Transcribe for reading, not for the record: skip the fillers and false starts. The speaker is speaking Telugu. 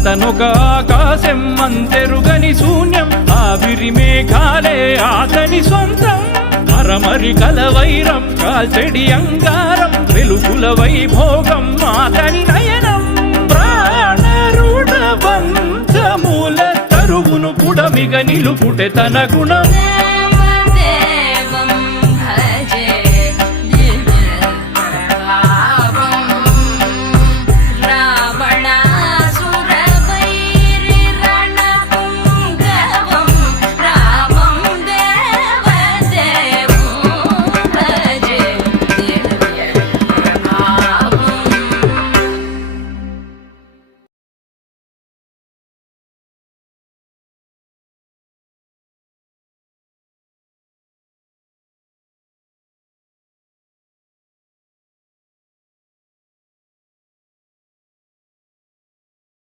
అతనొక ఆకాశం అంతెరుగని శూన్యం, ఆవిరి మేఘాలే అతని సొంతం. అరమరి కలవైరం కాల్చెడి అంగారం, వెలుగుల వైభోగం అతని నయనం. ప్రాణరుణ బంధముల తరువును పుడమిగ నిలుపుటె తన గుణం.